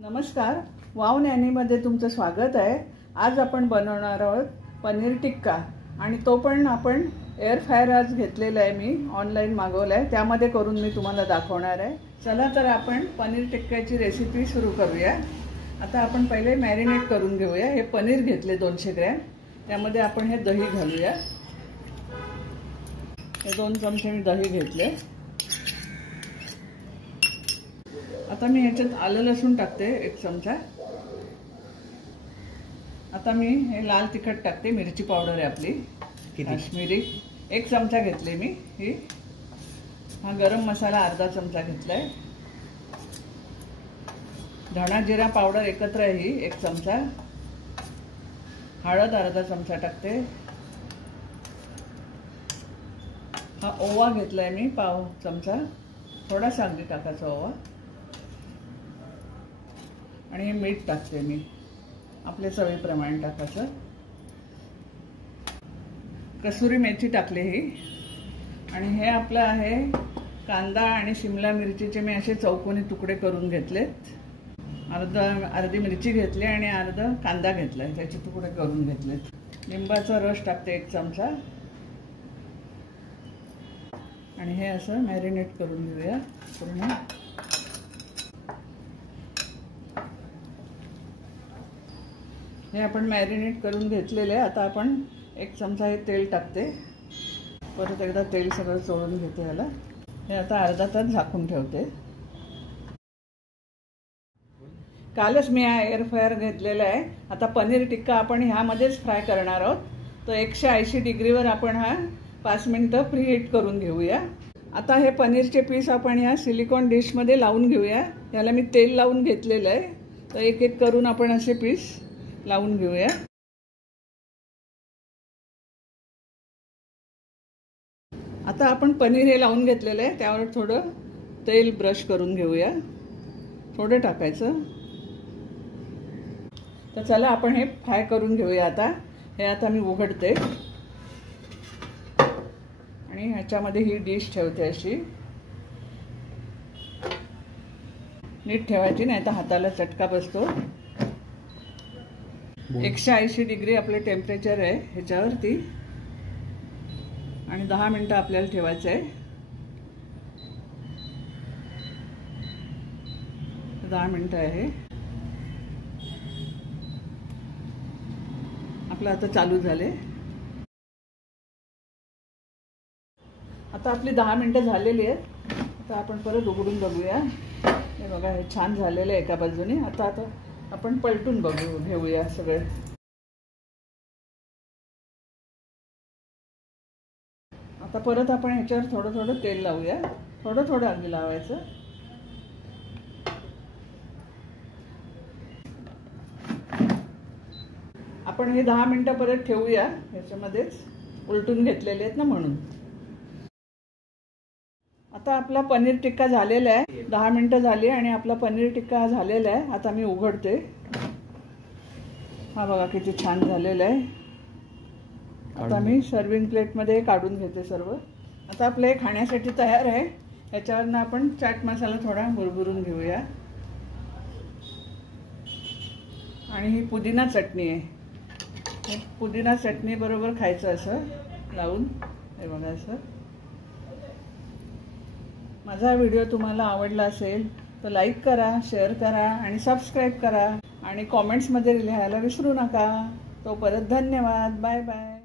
नमस्कार, वाव नॅनीमध्ये तुमचं स्वागत आहे। आज आपण बनवणार आहोत पनीर टिक्का आणि तो पण आपण एअर फ्रायर आज घेतलेला आहे, मी ऑनलाइन मागवला आहे, त्यामध्ये करून मी तुम्हाला दाखवणार आहे। चला तर आपण पनीर टिक्क्याची रेसिपी सुरू करूया। आता आपण पहिले मॅरिनेट करून घेऊया। हे पनीर घेतले 200 ग्रॅम, त्यामध्ये आपण हे दही घालूया। हे 2 चमचे मी दही घेतले। आता मी ह्याच्यात आलं लसूण टाकते 1 चमचा। आता मी हे लाल तिखट टाकते, मिरची पावडर आहे आपली काश्मीरी 1 चमचा घेतले मी ही। हा गरम मसाला अर्धा चमचा घेतलाय। धणा जिरा पावडर एकत्र आहे ही 1 चमचा। हळद अर्धा चमचा टाकते। हा ओवा घेतलाय मी पाव चमचा, थोडासा अगदी टाकायचा ओवा। आणि हे मीठ टाकते मी आपल्या चवीप्रमाणे टाकायचं। कसुरी मेथी टाकली ही। आणि हे आपलं आहे कांदा आणि शिमला मिरचीचे मी असे चौकोनी तुकडे करून घेतलेत। अर्धी मिरची घेतली आणि अर्धा कांदा घेतलाय, त्याचे तुकडे करून घेतलेत। लिंबाचा रस टाकते 1 चमचा। आणि हे असं मॅरिनेट करून घेऊया पूर्ण। हे आपण मॅरिनेट करून घेतलेले। आता आपण 1 चमचा हे तेल टाकते, परत एकदा तेल सगळं चोळून घेते याला। हे आता अर्धा तास झाकून ठेवते। कालच मी हा एअर फ्रायर घेतलेला आहे। आता पनीर टिक्का आपण ह्यामध्येच फ्राय करणार आहोत, तर 180 डिग्रीवर आपण हा 5 मिनिटं प्री हीट करून घेऊया। आता हे पनीरचे पीस आपण ह्या सिलिकॉन डिशमध्ये लावून घेऊया। याला मी तेल लावून घेतलेलं आहे, तर एक एक करून आपण असे पीस लावून घेऊया। आता आपण पनीर हे लावून घेतलेलं आहे, त्यावर थोडं तेल ब्रश करून घेऊया, थोडं टाकायचं। तर चला आपण हे फ्राय करून घेऊया। आता हे आता मी उघडते आणि ह्याच्यामध्ये ही डिश ठेवते अशी। नीट ठेवायची, नाही तर हाताला चटका बसतो। 180 डिग्री आपले टेम्परेचर आहे ह्याच्यावरती आणि 10 मिनिटं आपल्याला ठेवायचं आहे। 10 मिनिटं आहे आपलं आता चालू झाले। आता आपली 10 मिनिटं झालेली आहेत। आता आपण परत उघडून बघूया। हे बघा, हे छान झालेलं आहे एका बाजूने। आता आपण पलटून घेऊया सगळे। आता परत आपण ह्याच्यावर थोडं थोडं तेल लावूया, थोडं थोडं अगदी लावायचं। आपण हे 10 मिनिटं परत ठेवूया ह्याच्यामध्येच, उलटून घेतलेले आहेत ना म्हणून। आता आपला पनीर टिक्का झालेला आहे। 10 मिनिटं झाली आणि आपला पनीर टिक्का झालेला आहे। आता मी उघडते। हा बघा किती छान झालेला आहे। आता मी सर्विंग प्लेटमध्ये काढून घेते सर्व। आता आपलं हे खाण्यासाठी तयार आहे। ह्याच्यावरनं आपण चाट मसाला थोडा भुरभुरून घेऊया। आणि ही पुदिना चटणी आहे, पुदिना चटणी बरोबर खायचं असं लावून। हे बघा असं। माझा व्हिडिओ तुम्हाला आवडला असेल तर लाईक करा, शेअर करा आणि सबस्क्राईब करा आणि कॉमेंट्समध्ये लिहायला विसरू नका। तो परत धन्यवाद, बाय बाय।